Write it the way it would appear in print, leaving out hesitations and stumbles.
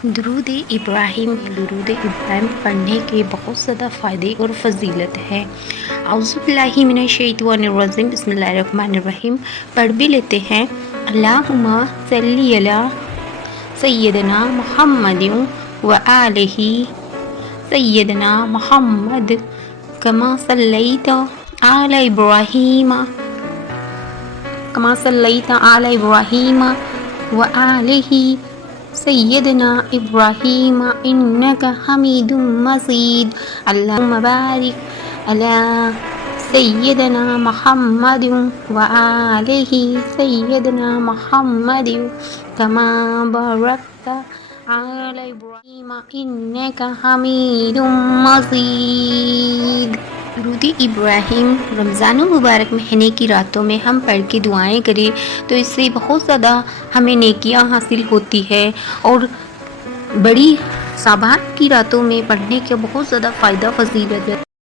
درود ابراہیم پڑھنے کے بہت زیادہ فائدے اور فضیلت ہے۔ اعوذ باللہ من الشیطان الرجیم، بسم اللہ الرحمن الرحیم۔ پڑھ بھی لیتے ہیں۔ اللہم صلی علی سیدنا محمد و آلہ سیدنا محمد کما صلیت علی ابراہیم و آلہ سیدنا ابراہیم انک حمید مجید۔ اللہم بارک علی سیدنا محمد و آلہ سیدنا محمد کما بارکت علی ابراہیم انک حمید مجید۔ درود ابراہیم رمضان المبارک مہینے کی راتوں میں ہم پڑھ کے دعائیں کریں تو اس سے بہت زیادہ ہمیں نیکیاں حاصل ہوتی ہے، اور بڑی صبح کی راتوں میں پڑھنے کا بہت زیادہ فائدہ فضیلت ہے۔